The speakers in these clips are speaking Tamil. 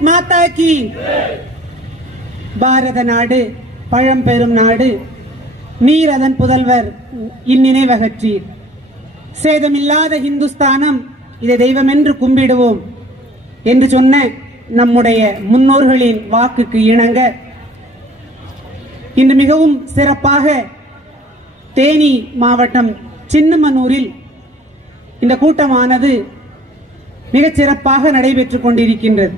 பாரத் மாதா கி. பாரத நாடு பழம்பெரும் நாடு, நீர் அதன் புதல்வர் இந்நினைவகற்றீர். சேதமில்லாத இந்துஸ்தானம், இதை தெய்வம் என்று கும்பிடுவோம் என்று சொன்ன நம்முடைய முன்னோர்களின் வாக்குக்கு இணங்க இன்று மிகவும் சிறப்பாக தேனி மாவட்டம் சின்னமனூரில் இந்த கூட்டமானது மிகச் சிறப்பாக நடைபெற்றுக் கொண்டிருக்கின்றது.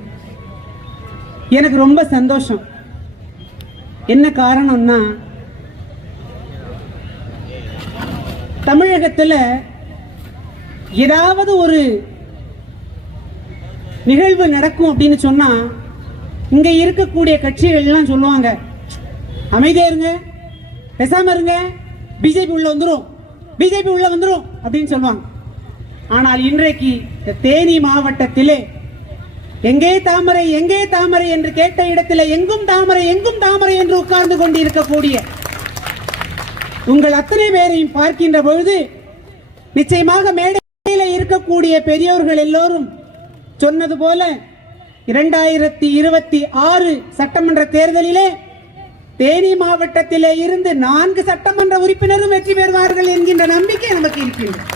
எனக்கு ரொம்ப சந்தோஷம். என்ன காரணம்னா, தமிழகத்தில் ஏதாவது ஒரு நிகழ்வு நடக்கும் அப்படின்னு சொன்னா இங்க இருக்கக்கூடிய கட்சிகள் எல்லாம் சொல்லுவாங்க, அமைதியா இருங்க, பேசாம இருங்க, பிஜேபி உள்ள வந்துரும், பிஜேபி உள்ள வந்துரும் அப்படின்னு சொல்லுவாங்க. ஆனால் இன்றைக்கு தேனி மாவட்டத்திலே எங்கே தாமரை எங்கே தாமரை என்று கேட்ட இடத்திலே எங்கும் தாமரை எங்கும் தாமரை என்று உட்கார்ந்து கொண்டிருக்கக்கூடிய உங்கள் அத்தனை பேரையும் பார்க்கின்ற பொழுது நிச்சயமாக மேடையில இருக்கக்கூடிய பெரியவர்கள் எல்லோரும் சொன்னது போல 2026 சட்டமன்ற தேர்தலிலே தேனி மாவட்டத்திலே இருந்து 4 சட்டமன்ற உறுப்பினரும் வெற்றி பெறுவார்கள் என்கின்ற நம்பிக்கை நமக்கு இருக்கின்றது.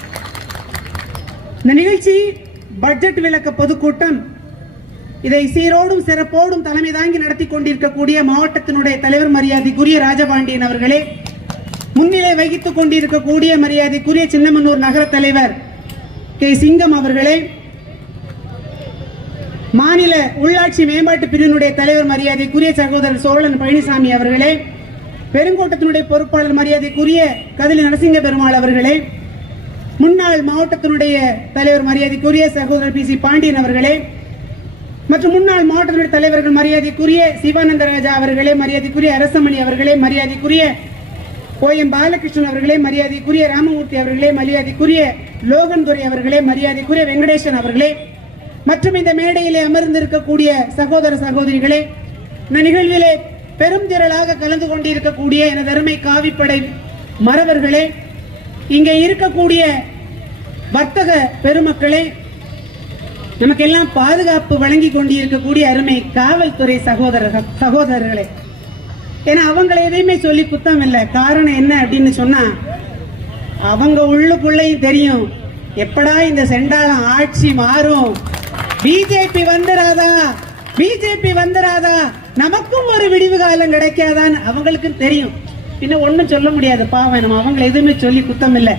இந்த நிகழ்ச்சி பட்ஜெட் விளக்க பொதுக்கூட்டம், இதை சீரோடும் சிறப்போடும் தலைமை தாங்கி நடத்தி கொண்டிருக்கக்கூடிய மாவட்டத்தினுடைய தலைவர் மரியாதைக்குரிய ராஜபாண்டியன் அவர்களே, முன்னிலை வகித்துக் கொண்டிருக்கக்கூடிய மரியாதைக்குரிய சின்னமனூர் நகர தலைவர் கே சிங்கம் அவர்களே, மாநில உள்ளாட்சி மேம்பாட்டு பிரிவினுடைய தலைவர் மரியாதைக்குரிய சகோதரர் சோழன் பழனிசாமி அவர்களே, பெருங்கோட்டத்தினுடைய பொறுப்பாளர் மரியாதைக்குரிய கதிலி நரசிங்க பெருமாள் அவர்களே, முன்னாள் மாவட்டத்தினுடைய தலைவர் மரியாதைக்குரிய சகோதரர் பி.சி. பாண்டியன் அவர்களே, மற்றும் முன்னாள் மாவட்டத்தினுடைய தலைவர்கள் மரியாதைக்குரிய சிவானந்தராஜா அவர்களே, மரியாதைக்குரிய அரசமணி அவர்களே, மரியாதைக்குரிய ஓ.எம். பாலகிருஷ்ணன் அவர்களே, மரியாதைக்குரிய ராமமூர்த்தி அவர்களே, மரியாதைக்குரிய லோகன்துரை அவர்களே, மரியாதைக்குரிய வெங்கடேசன் அவர்களே, மற்றும் இந்த மேடையிலே அமர்ந்திருக்கக்கூடிய சகோதர சகோதரிகளே, இந்த நிகழ்விலே பெரும் திரளாக கலந்து கொண்டிருக்கக்கூடிய எனது அருமை காவிப்படை மறவர்களே, இங்கே இருக்கக்கூடிய வர்த்தக பெருமக்களே, நமக்கெல்லாம் பாதுகாப்பு வழங்கி கொண்டிருக்கக்கூடிய அருமை காவல்துறை சகோதரர்களே, ஏன்னா அவங்களை எதையுமே சொல்லி குத்தம் இல்லை. காரணம் என்ன அப்படின்னு சொன்னா, அவங்க உள்ளுக்குள்ளையும் தெரியும் எப்படா இந்த செண்டாளம் ஆட்சி மாறும், பிஜேபி வந்துராதா, பிஜேபி வந்துராதா, நமக்கும் ஒரு விடிவு காலம் கிடைக்காதான்னு அவங்களுக்கு தெரியும். இன்னும் ஒன்னும் சொல்ல முடியாது, பாவம், நம்ம அவங்களை எதுவுமே சொல்லி குத்தம் இல்லை.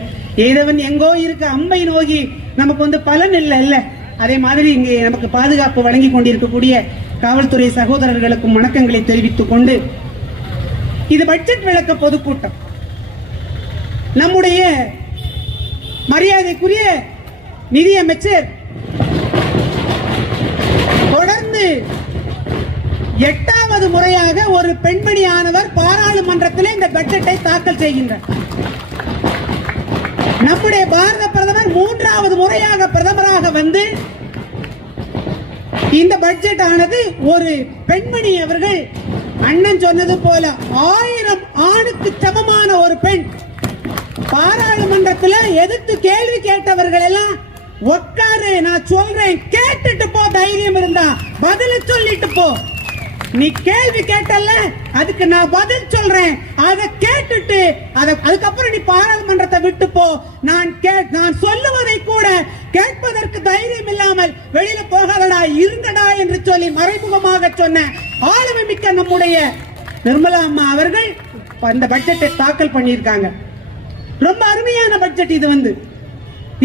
ஏதவன் எங்கோ இருக்க அம்பை நோகி நமக்கு வந்து பலன் இல்லை இல்ல. அதே மாதிரி இங்கே நமக்கு பாதுகாப்பு வழங்கி கொண்டிருக்கக்கூடிய காவல்துறை சகோதரர்களுக்கும் வணக்கங்களை தெரிவித்துக் கொண்டு, இது பட்ஜெட் விளக்க பொதுக்கூட்டம். நம்முடைய மரியாதைக்குரிய நிதியமைச்சர் தொடர்ந்து 8வது முறையாக ஒரு பெண்மணியானவர் பாராளுமன்றத்தில் இந்த பட்ஜெட்டை தாக்கல் செய்கின்றார். நம்முடைய பாரத பிரதமர் 3வது முறையாக பிரதமராக வந்து இந்த பட்ஜெட் ஆனது ஒரு பெண்மணி அவர்கள் அண்ணன் சொன்னது போல 1000 ஆணுக்கு சமமான ஒரு பெண் பாராளுமன்றத்தில் எதிர்த்து கேள்வி கேட்டவர்கள் எல்லாம் உட்காரு, நான் சொல்றேன், கேட்டுட்டு போ, தைரியம் இருந்தா பதில சொல்லிட்டு போ, நீ கேள்வி கேட்டல்ல அதுக்கு நான் பதில் சொல்றேன், அதை கேட்டுட்டு அதுக்கப்புறம் நீ பாராளுமன்றத்தை விட்டு போ, நான் சொல்லுவதை கூட கேட்பதற்கு தைரியம் இல்லாமல் வெளியில போகாதடா, இருங்கடா என்று சொல்லி மறைமுகமாக சொன்ன ஆளுமை மிக்க நம்முடைய நிர்மலா அம்மா அவர்கள் அந்த பட்ஜெட்டை தாக்கல் பண்ணியிருக்காங்க. ரொம்ப அருமையான பட்ஜெட் இது. வந்து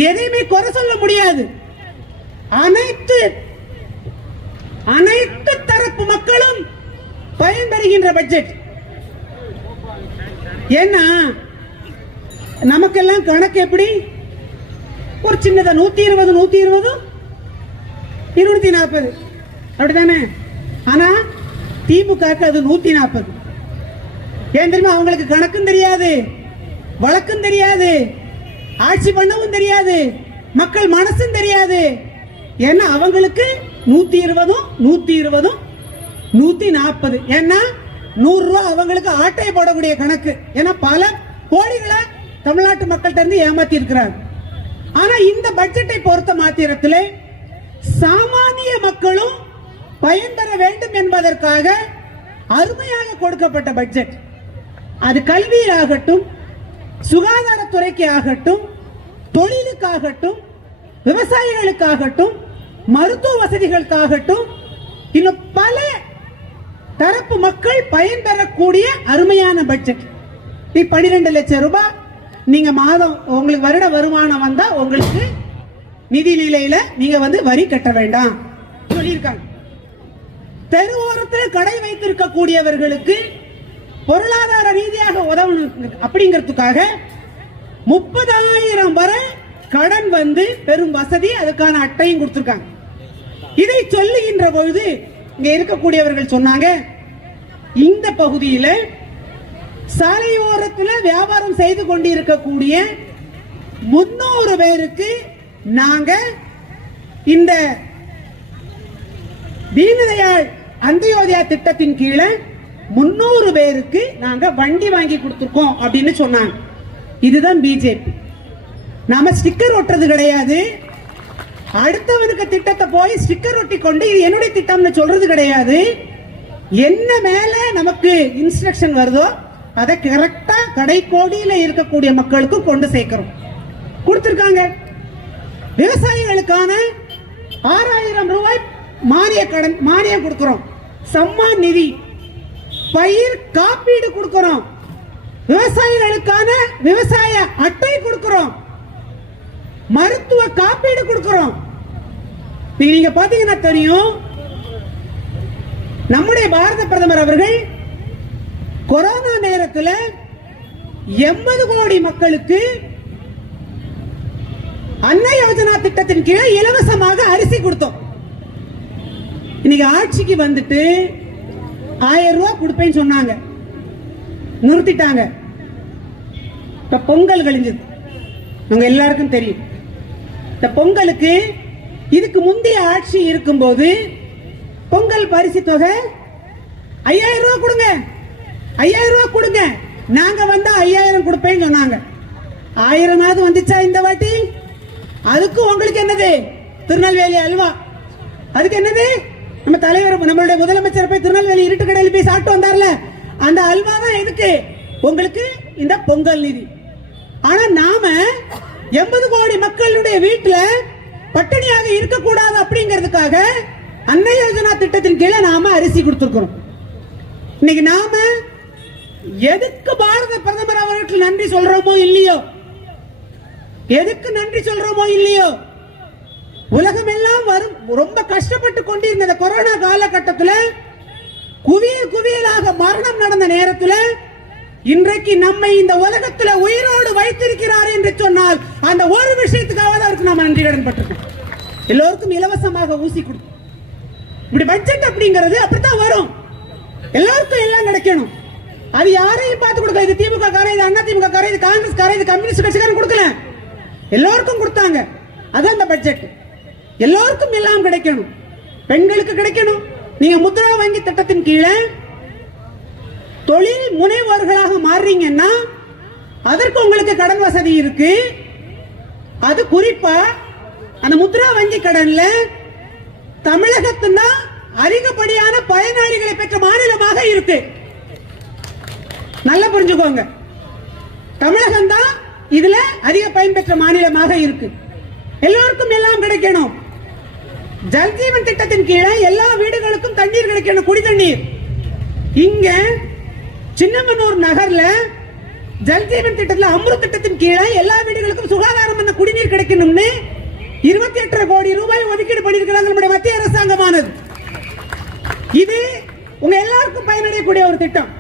எதையுமே குறை சொல்ல முடியாது. அனைத்து தரப்பு மக்களும் பயன்பெறுகின்ற பட்ஜெட். ஏன்னா நமக்கெல்லாம் கணக்கு எப்படி, ஒரு சின்னதா 120 120 240 அப்படித்தானே. ஆனா திமுக அது 140. ஏன் தெரியுமா? அவங்களுக்கு கணக்கும் தெரியாது, வழக்கும் தெரியாது, ஆட்சி பண்ணவும் தெரியாது, மக்கள் மனசும் தெரியாது. ஏன்னா அவங்களுக்கு 120 120 140. ஏன்னா 100 ரூபாய் அவங்களுக்கு ஆட்டை போடக்கூடிய கணக்கு. ஏன்னா பல கோடிகளை தமிழ்நாட்டு மக்கள்கிட்ட இருந்து ஏமாத்தி இருக்கிறார். ஆனா இந்த பட்ஜெட்டை பொறுத்த மாத்திரத்தில் சாமானிய மக்களும் பயன்பெற வேண்டும் என்பதற்காக அருமையாக கொடுக்கப்பட்ட பட்ஜெட். அது கல்வியில் ஆகட்டும், சுகாதாரத்துறைக்கு ஆகட்டும், தொழிலுக்காகட்டும், விவசாயிகளுக்காகட்டும், மருத்துவ வசதிகளுக்காகட்டும், இன்னும் பல தரப்பு மக்கள் பயன்பெறக்கூடிய அருமையான பட்ஜெட். 12 லட்சம் ரூபாய் நீங்க மாதம் உங்களுக்கு வருட வருமானம் வந்தா உங்களுக்கு நிதி நிலையில நீங்க வரி கட்ட வேண்டாம் சொல்லியிருக்காங்க. தெருவோரத்தில் கடை வைத்திருக்கக்கூடியவர்களுக்கு பொருளாதார ரீதியாக உதவணும் அப்படிங்கிறதுக்காக 30,000 வரை கடன் பெரும் வசதி, அதுக்கான அட்டையும் கொடுத்திருக்காங்க. இதை சொல்லுகின்ற பொழுது இங்க இருக்கக்கூடியவர்கள் சொன்னாங்க, இந்த பகுதியில சாலையோரத்தில் வியாபாரம் செய்து கொண்டிருக்கக்கூடிய 300 பேருக்கு நாங்க இந்த தீனதயாள் அந்தியோதயா திட்டத்தின் கீழே 300 பேருக்கு நாங்க வண்டி வாங்கி கொடுத்திருக்கோம் அப்படின்னு சொன்னாங்க. இதுதான் பிஜேபி. நாம ஸ்டிக்கர் ஒட்டுறது கிடையாது. அடுத்தவனுக்கு திட்டத்தை போய் ஸ்டிக்கர் ஒட்டி கொண்டு இது என்னுடைய திட்டம்னு சொல்றது கிடையாது. என்ன மேல நமக்கு இன்ஸ்ட்ரக்ஷன் வருதோ அதை கரெக்டா கடைக்கோடியில இருக்கக்கூடிய மக்களுக்கு கொண்டு சேர்க்கிறோம். கொடுத்திருக்காங்க. விவசாயிகளுக்கான 6,000 ரூபாய் மானியம் கொடுக்கிறோம். சம்மான் நிதி, பயிர் காப்பீடு கொடுக்கிறோம். விவசாயிகளுக்கான விவசாய அட்டை கொடுக்கிறோம். மருத்துவ காப்பீடு கொடுக்கிறோம். நீங்க பாத்தீங்கன்னா தெரியும், நம்முடைய பாரத பிரதமர் அவர்கள் கொரோனா நேரத்தில் 80 கோடி மக்களுக்கு அன்ன யோஜனா திட்டத்தின் கீழே இலவசமாக அரிசி கொடுத்தோம். இன்னைக்கு ஆட்சிக்கு 1000 ரூபாய் கொடுப்பேன்னு சொன்னாங்க, நிறுத்திட்டாங்க. இப்ப பொங்கல் கழிஞ்சது, உங்க எல்லாருக்கும் தெரியும். இந்த பொங்கலுக்கு இதுக்கு முந்தைய ஆட்சி இருக்கும்போது பொங்கல் பரிசு தொகை 5000 ரூபாய் கொடுங்க, 5000 ரூபாய் கொடுங்க, நாங்க 5000 கொடுப்பேன்னு சொன்னாங்க. 1000 வந்துச்சா இந்த வாட்டி? அதுக்கு உங்களுக்கு என்னது? திருநெல்வேலி அல்வா. அதுக்கு என்னது? நம்ம தலைவர் நம்மளுடைய முதலமைச்சர் போய் திருநெல்வேலி இருட்டு கடையில் போய் சாப்பிட்டு வந்தார்ல, அந்த அல்வா தான் எதுக்கு? உங்களுக்கு இந்த பொங்கல் நிதி. ஆனா நாம 80 கோடி மக்களுடைய வீட்டுல பட்டினியாக இருக்கக்கூடாது அப்படிங்கிறதுக்காக அன்ன யோஜனா திட்டத்தின் கீழே நாம அரிசி கொடுத்திருக்கிறோம். இன்னைக்கு நாம எதுக்கு பாரத பிரதமர் அவர்களுக்கு நன்றி சொல்றோமோ இல்லையோ, எதுக்கு நன்றி சொல்றோமோ இல்லையோ, உலகம் எல்லாம் வரும் ரொம்ப கஷ்டப்பட்டு கொண்டிருந்த கொரோனா காலகட்டத்தில் குவியலாக மரணம் நடந்த நேரத்தில் இன்றைக்கு நம்மை இந்த உலகத்தில் உயிரோடு வைத்திருக்கிறார் என்று சொன்னால் அந்த ஒரு விஷயத்துக்காக அவருக்கு நாம் நன்றி கடன் பட்டிருக்கோம். எல்லோருக்கும் இலவசமாக ஊசி கொடுக்கும். இப்படி பட்ஜெட் அப்படிங்கிறது அப்படித்தான் வரும். எல்லாருக்கும் எல்லாம் கிடைக்கணும். அது யாரையும் பார்த்து கொடுக்கல. இது திமுக காரன், இது அண்ணா திமுக காரன், இது காங்கிரஸ் காரன், இது கம்யூனிஸ்ட் கட்சிக்காரன் கொடுக்கல, எல்லோருக்கும் கொடுத்தாங்க. அது அந்த பட்ஜெட். எல்லோருக்கும் எல்லாம் கிடைக்கணும். பெண்களுக்கு கிடைக்கணும். நீங்க முத்ரா வங்கி திட்டத்தின் கீழே தொழில் முனைவோர்களாக மாறுறீங்கன்னா அதற்கு உங்களுக்கு கடன் வசதி இருக்கு. அது குறிப்பா அந்த முத்ரா வங்கி கடன்ல தமிழகத்தின் தான் அதிகப்படியான பயனாளிகளை பெற்ற மாநிலமாக இருக்கு. நல்லா புரிஞ்சுக்கோங்க. தமிழகம் தான் இதுல அதிக பயன்பெற்ற மாநிலமாக இருக்கு. எல்லோருக்கும் எல்லாம் கிடைக்கணும். ஜல்ஜீவன் திட்டத்தின் கீழே எல்லா வீடுகளுக்கும் தண்ணீர் கிடைக்கணும், குடி தண்ணீர். இங்க சின்னமனூர் நகர்ல ஜல்ஜீவன் திட்டத்தில் அம்ருத் திட்டத்தின் கீழே எல்லா வீடுகளுக்கும் சுகாதாரம் குடிநீர் கிடைக்கணும்னு 28 கோடி ரூபாய் ஒதுக்கீடு பண்ணிருக்கிறாங்க நம்முடைய மத்திய அரசாங்கமானது. இது உங்க எல்லாருக்கும் பயனடையக்கூடிய ஒரு திட்டம்.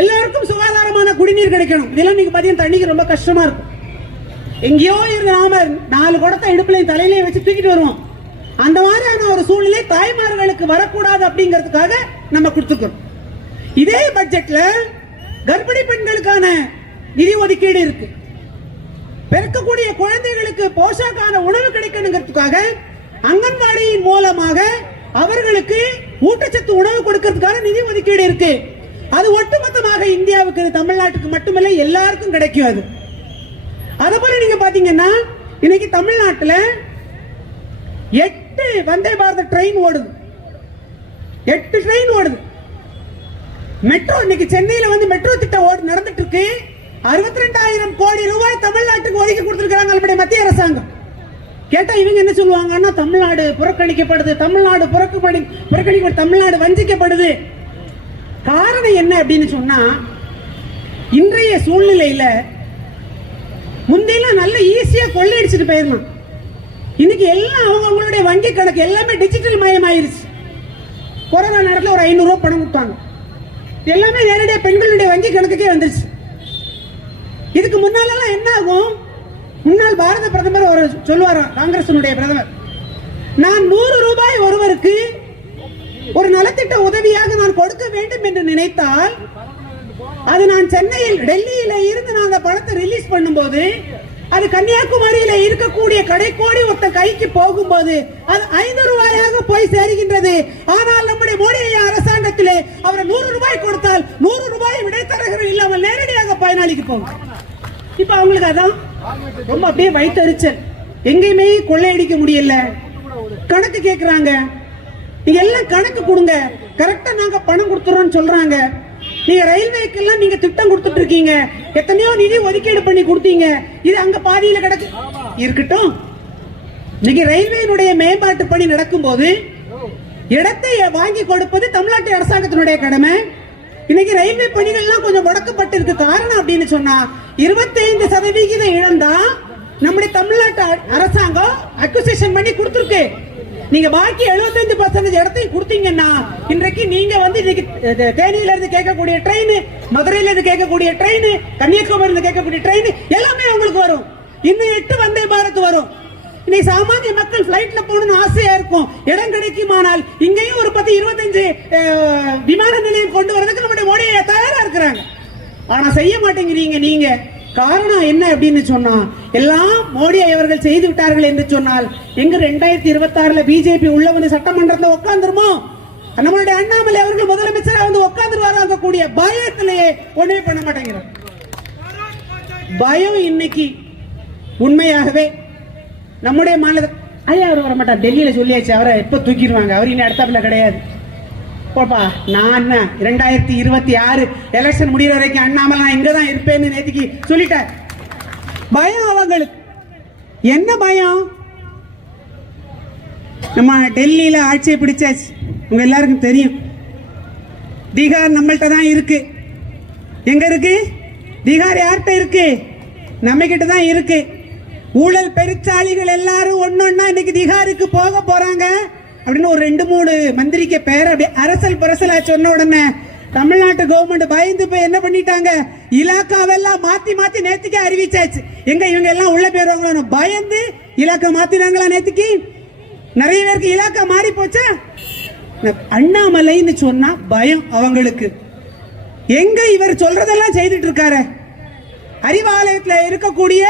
எல்லாருக்கும் சுகாதாரமான குடிநீர் கிடைக்கணும். இதெல்லாம் நீங்க பாத்தீங்கன்னா தண்ணிக்கு ரொம்ப கஷ்டமா இருக்கும். எங்கேயோ இருந்து நாம 4 குடத்தை இடுப்புலையும் தலையிலையும் வச்சு தூக்கிட்டு வருவோம். அந்த மாதிரியான ஒரு சூழ்நிலை தாய்மார்களுக்கு வரக்கூடாது அப்படிங்கிறதுக்காக நம்ம கொடுத்துக்கிறோம். இதே பட்ஜெட்ல கர்ப்பிணி பெண்களுக்கான நிதி ஒதுக்கீடு இருக்கு. பிறக்கக்கூடிய குழந்தைகளுக்கு போஷாக்கான உணவு கிடைக்கணுங்கிறதுக்காக அங்கன்வாடியின் மூலமாக அவர்களுக்கு ஊட்டச்சத்து உணவு கொடுக்கிறதுக்கான நிதி ஒதுக்கீடு இருக்கு. அது ஒட்டுமொத்தமாக இந்தியாவுக்கு, தமிழ்நாட்டுக்கு மட்டுமல்ல எல்லாருக்கும் கிடைக்கும். அது அதேபோல நீங்க பாத்தீங்கன்னா இன்னைக்கு தமிழ்நாட்டில் 8 வந்தே பாரத் ட்ரெயின் ஓடுது. 8 ட்ரெயின் ஓடுது. மெட்ரோ இன்னைக்கு சென்னையில வந்து மெட்ரோ திட்டம் நடந்துட்டு இருக்கு. 62,000 கோடி ரூபாய் தமிழ்நாட்டுக்கு ஒதுக்கி கொடுத்திருக்காங்க நம்முடைய மத்திய அரசாங்கம். கேட்டா இவங்க என்ன சொல்லுவாங்கன்னா, தமிழ்நாடு புறக்கணிக்கப்படுது, தமிழ்நாடு புறக்கணிக்கப்படுது, தமிழ்நாடு வஞ்சிக்கப்படுது. காரணம் என்ன அப்படின்னு சொன்னா, இன்றைய சூழ்நிலையில முந்தையெல்லாம் நல்ல ஈஸியா கொள்ளையடிச்சிட்டு போயிடலாம். இன்னைக்கு எல்லாம் அவங்களுடைய வங்கி கணக்கு எல்லாமே டிஜிட்டல் மயமாயிருச்சு. கொரோனா நேரத்தில் ஒரு 500 ரூபாய் பணம் கொடுத்தாங்க, எல்லாமே நேரடியாக பெண்களுடைய வங்கி கணக்குக்கே வந்துருச்சு. இதுக்கு முன்னாலெல்லாம் என்ன ஆகும், முன்னாள் பாரத பிரதமர் ஒரு சொல்லுவாராம், காங்கிரசினுடைய பிரதமர், நான் 100 ரூபாய் ஒருவருக்கு ஒரு நலத்திட்ட உதவியாக நான் கொடுக்க வேண்டும் என்று நினைத்தால், அது நான் சென்னையில் டெல்லியில இருந்து நான் அந்த பணத்தை ரிலீஸ் பண்ணும்போது அது கன்னியாகுமரியில இருக்கக்கூடிய கடைக்கோடி ஒருத்த கைக்கு போகும்போது அது 5 ரூபாயாக போய் சேருகின்றது. ஆனால் நம்முடைய மோடி அரசாங்கத்திலே அவர் 100 ரூபாய் கொடுத்தால் 100 ரூபாய் இடைத்தரகர்கள் இல்லாமல் நேரடியாக பயனாளிக்கு போகும். இப்ப அவங்களுக்கு அதான் ரொம்ப அப்படியே வைத்தறிச்சல், எங்கேயுமே கொள்ளையடிக்க முடியல. கணக்கு கேட்கிறாங்க, நீங்க எல்லாம் கணக்கு கொடுங்க, கரெக்டா நாங்க பணம் கொடுத்துறோம்னு சொல்றாங்க. நீங்க ரயில்வேக்கெல்லாம் நீங்க திட்டம் கொடுத்துட்டு இருக்கீங்க, எத்தனையோ நிதி ஒதுக்கீடு பண்ணி கொடுத்தீங்க, இது அங்க பாதியில கிடக்கு. இருக்கட்டும், இன்னைக்கு ரயில்வேனுடைய மேம்பாட்டு பணி நடக்கும் போது இடத்தை வாங்கி கொடுப்பது தமிழ்நாட்டு அரசாங்கத்தினுடைய கடமை. இன்னைக்கு ரயில்வே பணிகள்லாம் கொஞ்சம் முடக்கப்பட்டு இருக்கு. காரணம் அப்படின்னு சொன்னா 25% இழந்தா நம்முடைய தமிழ்நாட்டு அரசாங்கம் அக்விசிஷன் பண்ணி கொடுத்துருக்கு. நீங்க பாக்கி 75% இடத்தையும் கொடுத்தீங்கன்னா இன்றைக்கு நீங்க வந்து இன்னைக்கு தேனியில இருந்து கேட்கக்கூடிய ட்ரெயின், மதுரையில இருந்து கேட்கக்கூடிய ட்ரெயின், கன்னியாகுமரி இருந்து கேட்கக்கூடிய ட்ரெயின் எல்லாமே உங்களுக்கு வரும். இன்னும் 8 வந்தே பாரத் வரும். இன்னைக்கு சாமானிய மக்கள் பிளைட்ல போகணும்னு ஆசையா இருக்கும், இடம் கிடைக்குமானால் இங்கேயும் ஒரு 10-25 விமான நிலையம் கொண்டு வரதுக்கு நம்முடைய மோடி தயாரா இருக்கிறாங்க. ஆனா செய்ய மாட்டேங்கிறீங்க நீங்க. காரணம் என்ன அப்படின்னு சொன்னா, எல்லாம் மோடி அவர்கள் செய்து விட்டார்கள் என்று சொன்னால் எங்க 2026 பிஜேபி உள்ள வந்து சட்டமன்றத்தில் உட்கார்ந்துருமோ, நம்மளுடைய அண்ணாமலை அவர்கள் முதலமைச்சராக வந்து உட்கார்ந்து கூடிய பயத்திலேயே ஒண்ணுமே பண்ண மாட்டேங்கிறார். பயம் இன்னைக்கு உண்மையாகவே நம்முடைய மாநில ஐயா அவர் வர மாட்டார், டெல்லியில சொல்லியாச்சு, அவரை எப்ப தூக்கிடுவாங்க, அவர் இனி அடுத்தாப்புல கிடையாது. போப்பா, நான் 2026 எலெக்ஷன் முடிகிற வரைக்கும் அண்ணாமலை நான் இங்கதான் இருப்பேன்னு நேற்றுக்கு சொல்லிட்டார். பயம் அவங்களுக்கு. என்ன பயம்? நம்ம டெல்லியில ஆட்சியை பிடிச்சாச்சு, உங்க எல்லாருக்கும் தெரியும். பீகார் நம்மள்கிட்ட தான் இருக்கு. எங்க இருக்கு பீகார்? யார்கிட்ட இருக்கு? நம்ம கிட்ட தான் இருக்கு. ஊழல் பெருச்சாளிகள் எல்லாரும் ஒன்னொன்னா இன்னைக்கு பீகாருக்கு போக போறாங்க அப்படின்னு ஒரு 2-3 மந்திரிக்க பேர் அப்படி அரசல் பரசலா சொன்ன உடனே தமிழ்நாட்டு கவர்மெண்ட் பயந்து போய் என்ன பண்ணிட்டாங்க, இலாக்காவெல்லாம் மாத்தி மாத்தி நேத்துக்கே அறிவிச்சாச்சு. எங்க இவங்க எல்லாம் உள்ள போயிருவாங்களோ பயந்து இலாக்கா மாத்தினாங்களா? நேத்துக்கு நிறைய பேருக்கு இலாக்கா மாறி போச்சா? அண்ணாமலைன்னு சொன்னா பயம் அவங்களுக்கு. எங்க இவர் சொல்றதெல்லாம் செய்துட்டு இருக்காரு. அறிவாலயத்தில் இருக்கக்கூடிய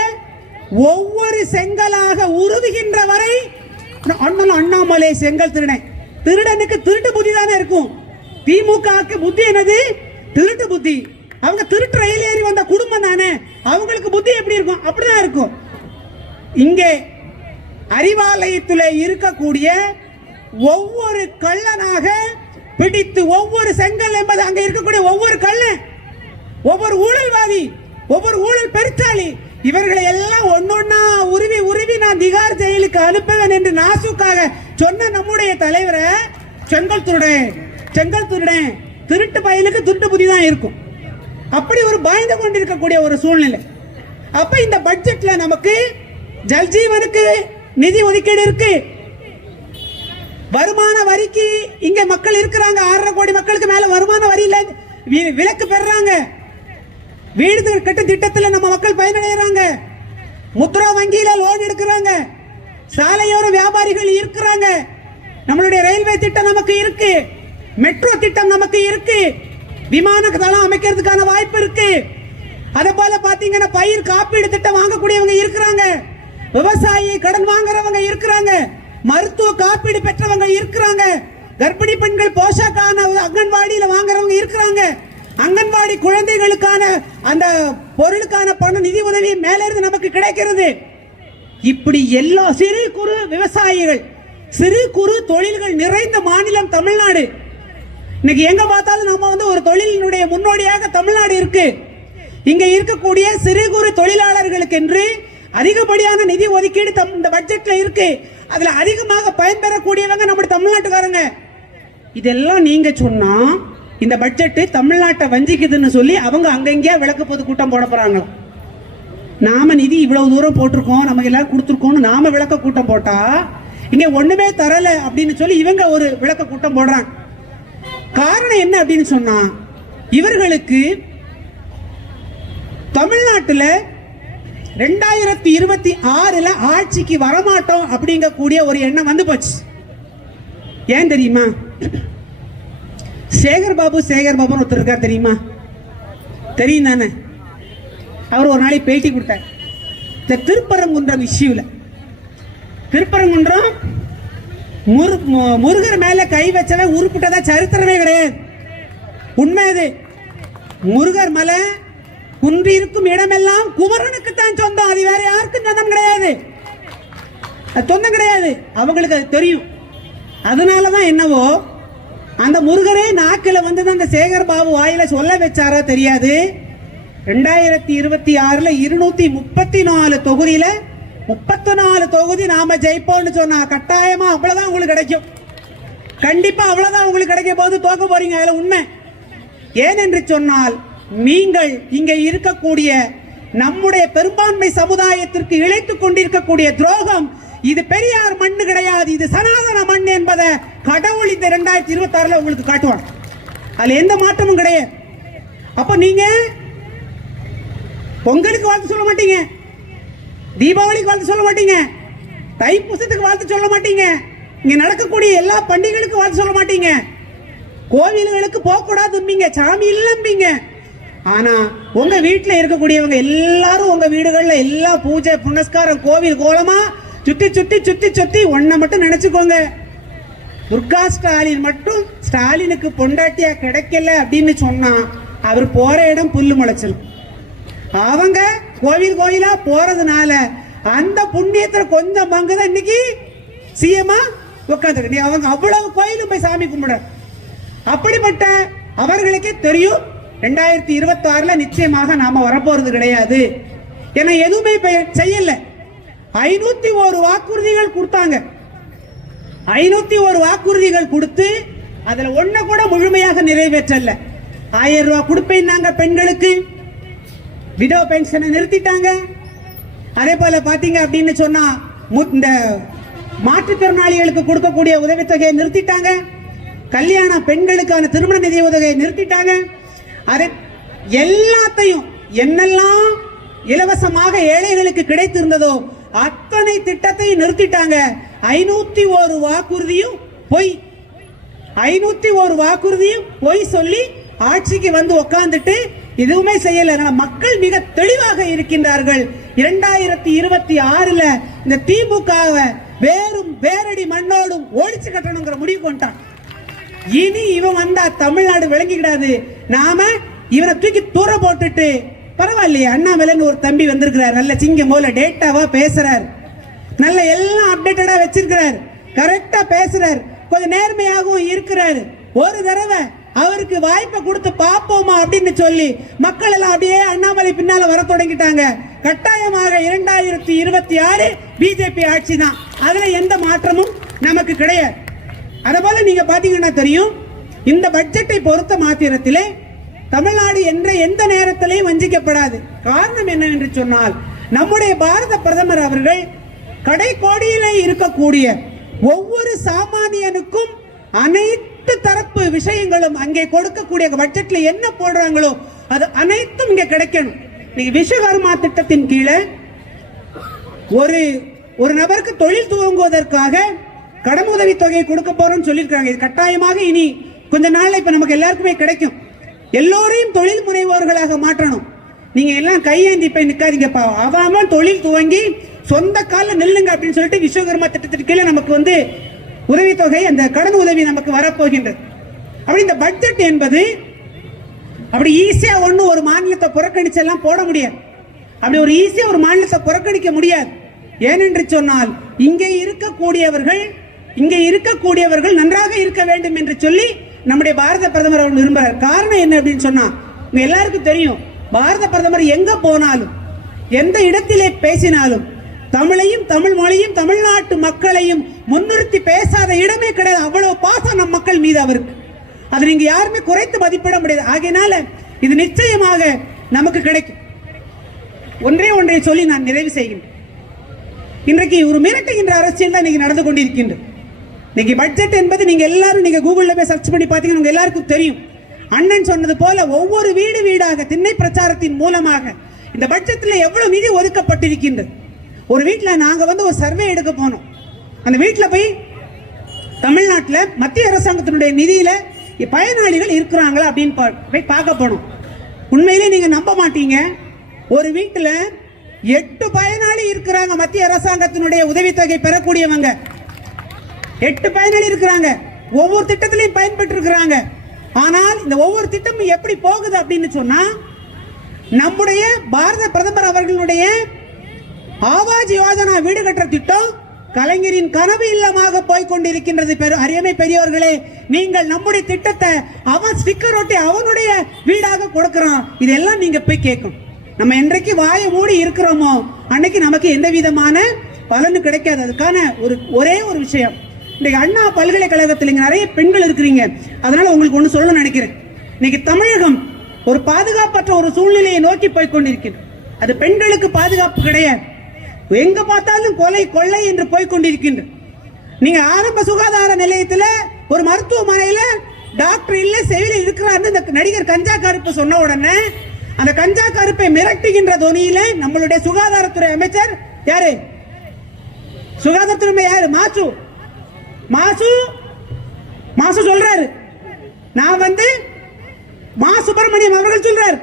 ஒவ்வொரு செங்கலாக உருவுகின்ற வரை அண்ணாமலை செங்கல் திருடன். திருடனுக்கு திருட்டு புத்தி தானே இருக்கும். திமுக புத்தி என்னது? திருட்டு புத்தி. அவங்க திருட்டு ரயில் ஏறி வந்த குடும்பம் தானே, அவங்களுக்கு புத்தி எப்படி இருக்கும்? அப்படிதான் இருக்கும். இங்கே அறிவாலயத்தில் இருக்கக்கூடிய ஒவ்வொரு கள்ளனாக பிடித்து ஒவ்வொரு செங்கல் என்பது அங்க இருக்கக்கூடிய ஒவ்வொரு கள்ளன், ஒவ்வொரு ஊழல்வாதி, ஒவ்வொரு ஊழல் பெருச்சாளி, இவர்களை எல்லாம் ஒன்னொன்னா உருவி உருவி நான் திகார் ஜெயிலுக்கு அனுப்புவேன் என்று நாசுக்காக சொன்ன நம்முடைய தலைவரை செங்கல் திருடன் திருட்டு பயலுக்கு திருட்டு புத்தி தான் இருக்கும். அப்படி ஒரு பாய்ந்து கொண்டிருக்கக்கூடிய ஒரு சூழ்நிலை. அப்ப இந்த பட்ஜெட்ல நமக்கு ஜல்ஜீவனுக்கு நிதி ஒதுக்கீடு இருக்கு. வருமான வரிக்கு இங்க மக்கள் இருக்கிறாங்க, 6.5 கோடி மக்களுக்கு மேல வருமான வரியில விலக்கு பெறாங்க. வீடு கட்டும் திட்டத்தில் நம்ம மக்கள் பயனடைகிறாங்க. முத்ரா வங்கியில லோன் எடுக்கிறாங்க. சாலையோர வியாபாரிகள் இருக்கிறாங்க. நம்மளுடைய ரயில்வே திட்டம் நமக்கு இருக்கு, மெட்ரோ திட்டம் நமக்கு இருக்கு, விமான தளம் அமைக்கிறதுக்கான வாய்ப்பு இருக்கு. அதே போல பாத்தீங்கன்னா பயிர் காப்பீடு திட்டம் வாங்கக்கூடியவங்க இருக்கிறாங்க, விவசாயி கடன் வாங்குறவங்க இருக்கிறாங்க, மருத்துவ காப்பீடு பெற்றவங்க இருக்கிறாங்க, கர்ப்பிணி பெண்கள் போஷாக்கான அங்கன்வாடியில வாங்குறவங்க இருக்கிறாங்க, அங்கன்வாடி குழந்தைகளுக்கான அந்த பொருளுக்கான பண நிதி உதவி மேல இருந்து நமக்கு கிடைக்கிறது. இப்படி எல்லா சிறு குறு விவசாயிகள், சிறு குறு தொழில்கள் நிறைந்த மாநிலம் தமிழ்நாடு. இன்னைக்கு எங்க பார்த்தாலும் நம்ம ஒரு தொழிலினுடைய முன்னோடியாக தமிழ்நாடு இருக்கு. இங்க இருக்கக்கூடிய சிறு குறு தொழிலாளர்களுக்கு என்று அதிகப்படியான நிதி ஒதுக்கீடு இந்த பட்ஜெட்ல இருக்கு. அதுல அதிகமாக பயன்பெறக்கூடியவங்க நம்ம தமிழ்நாட்டுக்காரங்க. இதெல்லாம் நீங்க சொன்னா இந்த பட்ஜெட் தமிழ்நாட்டை வஞ்சிக்குதுன்னு சொல்லி அவங்க அங்கங்கே விளக்கு பொது கூட்டம் போட போறாங்க. நாம நிதி இவ்வளவு தூரம் போட்டிருக்கோம், நமக்கு எல்லாரும் கொடுத்துருக்கோம், நாம விளக்க கூட்டம் போட்டா இங்க ஒண்ணுமே தரல அப்படின்னு சொல்லி இவங்க ஒரு விளக்க கூட்டம் போடுறாங்க. காரணம் என்ன அப்படின்னு சொன்னா, இவர்களுக்கு தமிழ்நாட்டில் 2026 ஆட்சிக்கு வரமாட்டோம் அப்படிங்கக்கூடிய ஒரு எண்ணம் வந்து போச்சு. ஏன் தெரியுமா? சேகர் பாபுன்னு ஒருத்தர் இருக்கார், தெரியுமா? தெரியும் தானே? அவர் ஒரு நாளைக்கு பேட்டி கொடுத்தார். இந்த திருப்பரங்குன்றம் இஷ்யூல, திருப்பரங்குன்றம் முருகர் மேல கை வச்சவன் உருப்பிட்டதா சரித்திரமே கிடையாது. உண்மை அது. முருகர் மலை குன்றி இருக்கும் இடமெல்லாம் குமரனுக்கு தான் சொந்தம், அது வேற யாருக்கும் சொந்தம் கிடையாது, சொந்தம் கிடையாது. அவங்களுக்கு அது தெரியும். அதனாலதான் என்னவோ அந்த முருகரே நாக்கில அந்த சேகர் பாபு வாயில சொல்ல வச்சாரா தெரியாது. 2026 234 தொகுதியில 34 தொகுதி நாம ஜெயிப்போம்னு சொன்னா கட்டாயமா அவ்வளவுதான் உங்களுக்கு கிடைக்கும். கண்டிப்பா அவ்வளவுதான் உங்களுக்கு கிடைக்க போது, தோக்க போறீங்க. அதுல உண்மை. ஏனென்று சொன்னால், நீங்கள் இங்க இருக்கக்கூடிய நம்முடைய பெரும்பான்மை சமுதாயத்திற்கு இழைத்துக் கொண்டிருக்கக்கூடிய துரோகம் இது பெரியார் மண்ணு கிடையாது, இது சனாதன மண் என்பதை கடவுள் இந்த 2026 உங்களுக்கு காட்டுவாங்க. அதுல எந்த மாற்றமும் கிடையாது. அப்ப நீங்க பொங்கலுக்கு வாழ்த்து சொல்ல மாட்டீங்க, தீபாவளிக்கு வாழ்த்து சொல்ல மாட்டீங்க, தைப்பூசத்துக்கு வாழ்த்து சொல்ல மாட்டீங்க, இங்க நடக்கக்கூடிய எல்லா பண்டிகைகளுக்கும் வாழ்த்து சொல்ல மாட்டீங்க, கோவில்களுக்கு போக கூடாதும்பீங்க, சாமி இல்லம்பீங்க. ஆனா உங்க வீட்டுல இருக்கக்கூடியவங்க எல்லாரும் உங்க வீடுகள்ல எல்லா பூஜை புனஸ்காரம் கோவில் கோலமா சுத்தி சுத்தி சுத்தி சுத்தி ஒன்ன மட்டும் நினைச்சுக்கோங்க. துர்கா ஸ்டாலின் மட்டும் ஸ்டாலினுக்கு பொண்டாட்டியா கிடைக்கல அப்படின்னு சொன்னா அவர் போற இடம் புல்லு முளைச்சிரும். அவங்க கோவில் கோயிலா போறதுனால அந்த புண்ணியத்துல கொஞ்சம் பங்குதான் இன்னைக்கு சிஎம்மா உட்காந்துருக்கு. அவங்க அவ்வளவு கோயிலும் போய் சாமி கும்பிட. அப்படிப்பட்ட அவர்களுக்கே தெரியும் 2026 நிச்சயமாக நாம வரப்போறது கிடையாது. ஏன்னா எதுவுமே செய்யல. 501 வாக்குறுதிகள் கொடுத்தாங்க. 501 வாக்குறுதிகள் கொடுத்து அதுல ஒன்ன கூட முழுமையாக நிறைவேற்றல. 1000 ரூபாய் கொடுப்பேன்னாங்க பெண்களுக்கு, விடோ பென்ஷனை நிறுத்திட்டாங்க. அதே போல பாத்தீங்க அப்படின்னு சொன்னா இந்த மாற்றுத்திறனாளிகளுக்கு கொடுக்கக்கூடிய உதவித்தொகையை நிறுத்திட்டாங்க. கல்யாண பெண்களுக்கான திருமண நிதி உதவியை நிறுத்திட்டாங்க. அது எல்லாத்தையும் என்னெல்லாம் இலவசமாக ஏழைகளுக்கு கிடைத்திருந்ததோ அத்தனை திட்டத்தையும் நிறுத்திட்டாங்க. 501 வாக்குறுதியும் பொய். 501 வாக்குறுதியும் பொய் சொல்லி ஆட்சிக்கு வந்து உட்கார்ந்துட்டு எதுவுமே செய்யல. மக்கள் மிக தெளிவாக இருக்கின்றார்கள். 2026 இந்த திமுகவை வேறும் வேரடி மண்ணோடும் ஒழிச்சு கட்டணுங்கிற முடிவு கொண்டான். இனி இவன் வந்தா தமிழ்நாடு விளங்கிக்கிடாது. நாம இவனை தூக்கி தூர போட்டுட்டு பரவாயில்லையே, அண்ணாமலைன்னு ஒரு தம்பி வந்திருக்கிறார், நல்ல சிங்கம் போல டேட்டாவா பேசுறார், நல்ல எல்லாம் அப்டேட்டடா வச்சிருக்கிறார், கரெக்டா பேசுறார், கொஞ்சம் நேர்மையாகவும் இருக்கிறார், ஒரு தடவை அவருக்கு வாய்ப்பை கொடுத்து பார்ப்போமா அப்படின்னு சொல்லி மக்கள் எல்லாம் அப்படியே அண்ணாமலை பின்னால வர தொடங்கிட்டாங்க. கட்டாயமாக 2026 பிஜேபி ஆட்சி தான். அதுல எந்த மாற்றமும் நமக்கு கிடையாது. அதேபோல நீங்க பாத்தீங்கன்னா தெரியும், இந்த பட்ஜெட்டை பொறுத்த மாத்திரத்திலே தமிழ்நாடு என்ற எந்த நேரத்திலையும் வஞ்சிக்கப்படாது. காரணம் என்னவென்று சொன்னால், நம்முடைய பாரத பிரதமர் அவர்கள் கடைக்கோடியிலே இருக்கக்கூடிய ஒவ்வொரு சாமானியனுக்கும் அனைத்து தரப்பு விஷயங்களும் அங்கே கொடுக்கக்கூடிய பட்ஜெட்ல என்ன போடுறாங்களோ அது அனைத்தும் இங்க கிடைக்கணும். விஸ்வகர்மா திட்டத்தின் கீழே ஒரு நபருக்கு தொழில் துவங்குவதற்காக கடன் உதவி தொகையை கொடுக்க போறோம்னு சொல்லியிருக்காங்க. இது கட்டாயமாக இனி கொஞ்ச நாள்ல இப்ப நமக்கு எல்லாருக்குமே கிடைக்கும். எல்லோரையும் தொழில் முனைவோர்களாக மாற்றணும். நீங்க எல்லாம் கையேந்தி போய் நிக்காதீங்க. அவன் தொழில் துவங்கி சொந்த கால நில்லுங்க அப்படின்னு சொல்லிட்டு விஸ்வகர்மா திட்டத்திற்கு கீழே நமக்கு உதவித்தொகை, அந்த கடன் உதவி நமக்கு வரப்போகின்றது. அப்படி இந்த பட்ஜெட் என்பது அப்படி ஈஸியா ஒரு மாநிலத்தை புறக்கணிச்செல்லாம் போட முடியாது. அப்படி ஒரு ஈஸியா ஒரு மாநிலத்தை புறக்கணிக்க முடியாது. ஏனென்று சொன்னால் இங்கே இருக்கக்கூடியவர்கள் நன்றாக இருக்க வேண்டும் என்று சொல்லி நம்முடைய பாரத பிரதமர் அவர் விரும்புறார். காரணம் என்ன அப்படின்னு சொன்னா, உங்க எல்லாருக்கும் தெரியும், பாரத பிரதமர் எங்க போனாலும் எந்த இடத்திலே பேசினாலும் தமிழையும் தமிழ் மொழியும் தமிழ்நாட்டு மக்களையும் முன்னிறுத்தி பேசாத இடமே கிடையாது. அவ்வளவு பாசம் நம் மக்கள் மீது அவருக்கு. அதை நீங்க யாருமே குறைத்து மதிப்பிட முடியாது. ஆகையினால இது நிச்சயமாக நமக்கு கிடைக்கும். ஒன்றை சொல்லி நான் நிறைவு செய்கின்றேன். இன்றைக்கு ஒரு மிரட்டுகின்ற அரசியல் தான் இன்னைக்கு நடந்து கொண்டிருக்கின்றது. இன்னைக்கு பட்ஜெட் என்பது நீங்க எல்லாரும் நீங்க கூகுள்ல போய் சர்ச் பண்ணி பாத்தீங்கன்னா உங்க எல்லாருக்கும் தெரியும். அண்ணன் சொன்னது போல ஒவ்வொரு வீடு வீடாக திண்ணை பிரச்சாரத்தின் மூலமாக இந்த பட்ஜெட்டில் எவ்வளவு நிதி ஒதுக்கப்பட்டிருக்கின்றது. ஒரு வீட்டில் நாங்க ஒரு சர்வே எடுக்க போனோம். அந்த வீட்டில் போய் தமிழ்நாட்டில் மத்திய அரசாங்கத்தினுடைய நிதியில பயனாளிகள் இருக்கிறாங்களா அப்படின்னு போய் பார்க்க போனோம். உண்மையிலே நீங்க நம்ப மாட்டீங்க, ஒரு வீட்டில் 8 பயனாளி இருக்கிறாங்க. மத்திய அரசாங்கத்தினுடைய உதவித்தொகை பெறக்கூடியவங்க 8 பயனாளி இருக்கிறாங்க. ஒவ்வொரு திட்டத்திலையும் பயன்பெற்று இருக்கிறாங்க. ஆனால் இந்த ஒவ்வொரு திட்டமும் எப்படி போகுது அப்படின்னு சொன்னா, நம்முடைய பாரத பிரதமர் அவர்களுடைய ஆவாஸ் யோஜனா வீடு கட்டுற திட்டம் கலைஞரின் கனவு இல்லமாக போய்கொண்டிருக்கின்றது. அரியமை பெரியவர்களே, நீங்கள் நம்முடைய திட்டத்தை அவன் ஸ்டிக்கர் ஒட்டி அவனுடைய வீடாக கொடுக்கிறான். இதெல்லாம் நீங்க போய் கேட்கணும். நம்ம என்றைக்கு வாயை மூடி இருக்கிறோமோ அன்னைக்கு நமக்கு எந்த விதமான பலனும் கிடைக்காது. அதுக்கான ஒரே ஒரு விஷயம், இன்னைக்கு அண்ணா பல்கலைக்கழகத்தில் நிறைய பெண்கள் இருக்கிறீங்க, அதனால உங்களுக்கு ஒன்று சொல்ல நினைக்கிறேன். இன்னைக்கு தமிழகம் ஒரு பாதுகாப்பற்ற ஒரு சூழ்நிலையை நோக்கி போய்கொண்டிருக்கிறது. அது பெண்களுக்கு பாதுகாப்பு கிடையாது. எங்க பார்த்தாலும் கொலை கொள்ளை என்று போய்கொண்டிருக்கின்ற. நீங்க ஆரம்ப சுகாதார நிலையத்தில் ஒரு மருத்துவமனையில டாக்டர் இல்ல செவிலியர் இருக்கிறார் இந்த நடிகர் கஞ்சா கருப்பு சொன்ன உடனே அந்த கஞ்சா கருப்பை மிரட்டுகின்ற தொனியில நம்மளுடைய சுகாதாரத்துறை அமைச்சர் யாரு, சுகாதாரத்துறை யாரு, மாசு சொல்றாரு. நான் மா சுப்பிரமணியம் அவர்கள் சொல்றாரு,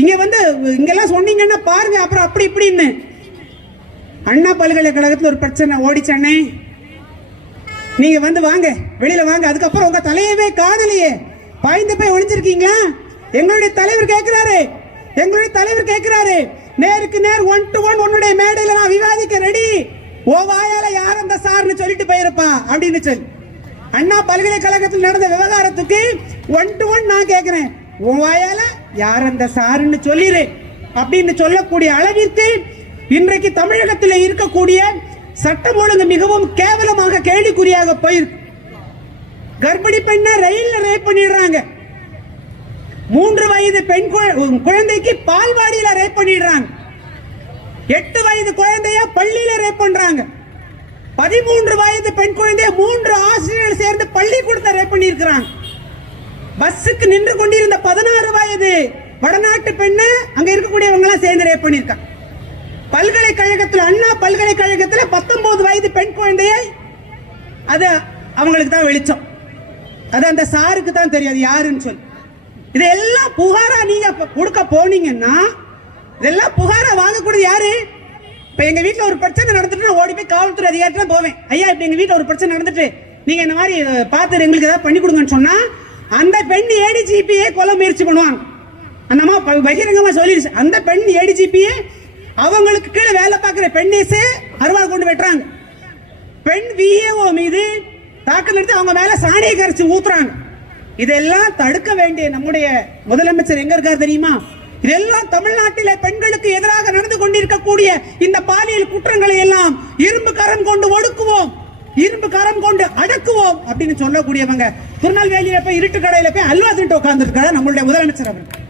இங்கெல்லாம் சொன்னீங்கன்னா பாருங்க அப்புறம் அப்படி இப்படின்னு. அண்ணா பல்கலைக்கழகத்தில் ஒரு பிரச்சனை ஓடிச்சண்ணே, நீங்க வாங்க வெளியில வாங்க. அதுக்கப்புறம் உங்க தலையவே காணலையே, பாய்ந்து போய் ஒளிஞ்சிருக்கீங்களா? எங்களுடைய தலைவர் கேட்கிறாரு, நேருக்கு நேர் 1 to 1 உன்னுடைய மேடையில நான் விவாதிக்க ரெடி. ஓ வாயால யார் அந்த சார்னு சொல்லிட்டு போயிருப்பா அப்படின்னு சொல்லி அண்ணா பல்கலைக்கழகத்தில் நடந்த விவகாரத்துக்கு 1 to 1 நான் கேட்கிறேன். உன் வாயால யார் அந்த சாருன்னு சொல்லிரு அப்படின்னு சொல்லக்கூடிய அளவிற்கு இன்றைக்கு தமிழகத்தில் இருக்கக்கூடிய சட்டம் ஒழுங்கு மிகவும் கேவலமாக கேள்விக்குறியாக போயிருக்கு. கர்ப்பிணி பெண்ணை ரயில்ல ரேப் பண்ணிடுறாங்க. 3 வயது பெண் குழந்தைக்கு பால்வாடியில ரேப் பண்ணிடுறாங்க. 8 வயது குழந்தைய பள்ளியில ரேப் பண்றாங்க. 13 வயது பெண் குழந்தைய 3 ஆசிரியர்கள் சேர்ந்து பள்ளிக்கூடத்தை ரேப் பண்ணியிருக்கிறாங்க. பஸ்ஸுக்கு நின்று கொண்டிருந்த 16 வயது வடநாட்டு பெண்ணை அங்க இருக்கக்கூடியவங்க எல்லாம் சேர்ந்து ரேப் பண்ணியிருக்காங்க. பல்கலைக்கழகத்தில் அண்ணா பல்கலைக்கழகத்தில் 19 வயது பெண் குழந்தையை, அது அவங்களுக்கு தான் வெளிச்சம், அது அந்த சாருக்கு தான் தெரியாது யாருன்னு சொல்லி. இதெல்லாம் புகாரா நீங்க கொடுக்க போனீங்கன்னா இதெல்லாம் புகாரா வாங்கக்கூடியது யாரு? இப்ப எங்க வீட்டுல ஒரு பிரச்சனை நடந்துட்டு ஓடி போய் காவல்துறை அதிகாரிட்ட போவேன், ஐயா இப்ப எங்க வீட்டுல ஒரு பிரச்சனை நடந்துட்டு நீங்க இந்த மாதிரி பார்த்து எங்களுக்கு ஏதாவது பண்ணி கொடுங்கன்னு சொன்னா அந்த பெண் ஏடிஜிபியே கொலை முயற்சி பண்ணுவாங்க. அந்த அம்மா பகிரங்கமா சொல்லிடுச்சு, அந்த பெண் ஏடிஜிபியே அவங்களுக்கு கீழே வேலை பார்க்கிற பெண்ணேசே அருவாள் கொண்டு வெட்டுறாங்க. பெண் விஏஓ மீது தாக்கல் எடுத்து அவங்க மேல சாணியை கரைச்சு ஊத்துறாங்க. இதெல்லாம் தடுக்க வேண்டிய நம்முடைய முதலமைச்சர் எங்க இருக்கார் தெரியுமா? இதெல்லாம் தமிழ்நாட்டிலே பெண்களுக்கு எதிராக நடந்து கொண்டிருக்கக்கூடிய இந்த பாலியல் குற்றங்களை எல்லாம் இரும்பு கரம் கொண்டு ஒடுக்குவோம், இரும்பு கரம் கொண்டு அடக்குவோம் அப்படின்னு சொல்லக்கூடியவங்க திருநெல்வேலியில போய் இருட்டு கடையில போய் அல்வா திட்டு உட்கார்ந்து இருக்காரு நம்மளுடைய முதலமைச்சர் அவர்கள்.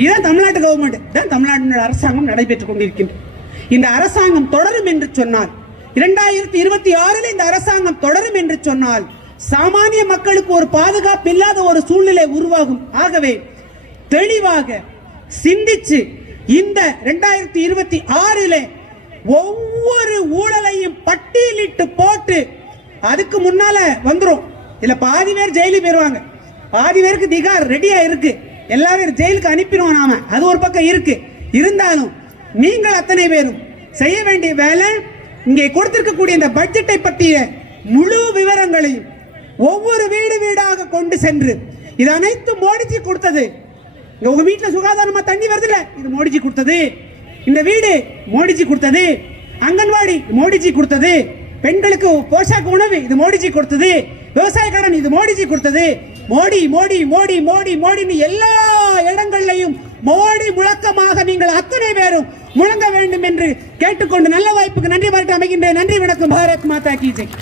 இதுதான் தமிழ்நாட்டு கவர்மெண்ட், தான் தமிழ்நாட்டு அரசாங்கம் நடைபெற்றுக் கொண்டிருக்கின்றது. இந்த அரசாங்கம் தொடரும் என்று சொன்னால் 2026 இந்த அரசாங்கம் தொடரும் என்று சொன்னால் சாமானிய மக்களுக்கு ஒரு பாதுகாப்பு இல்லாத ஒரு சூழ்நிலை உருவாகும். ஆகவே தெளிவாக சிந்திச்சு இந்த 2026 ஒவ்வொரு ஊழலையும் பட்டியலிட்டு போட்டு அதுக்கு முன்னால வந்துரும். இல்ல பாதி பேர் ஜெயிலுக்கு போயிருவாங்க, பாதி பேருக்கு திகார் ரெடியா இருக்கு, எல்லாரும் ஜெயிலுக்கு அனுப்பிடுவோம் நாம, அது ஒரு பக்கம் இருக்கு. இருந்தாலும் நீங்கள் அத்தனை பேரும் செய்ய வேண்டிய வேலை, இங்கே கொடுத்திருக்கக்கூடிய இந்த பட்ஜெட்டை பற்றிய முழு விவரங்களையும் ஒவ்வொரு வீடு வீடாக கொண்டு சென்று, இது அனைத்தும் மோடிஜி கொடுத்தது. உங்க வீட்டுல சுகாதாரமா தண்ணி வருது இல்ல, இது மோடிஜி கொடுத்தது. இந்த வீடு மோடிஜி கொடுத்தது. அங்கன்வாடி மோடிஜி கொடுத்தது. பெண்களுக்கு போஷாக்கு உணவு இது மோடிஜி கொடுத்தது. விவசாய கடன் இது மோடிஜி கொடுத்தது. மோடி மோடி மோடி மோடி மோடின்னு எல்லா இடங்கள்லையும் மோடி முழக்கமாக நீங்கள் அத்தனை பேரும் முழங்க வேண்டும் என்று கேட்டுக்கொண்டு நல்ல வாய்ப்புக்கு நன்றி பாராட்டி அமைகின்றேன். நன்றி, வணக்கம். பாரத் மாதா கி ஜெய்.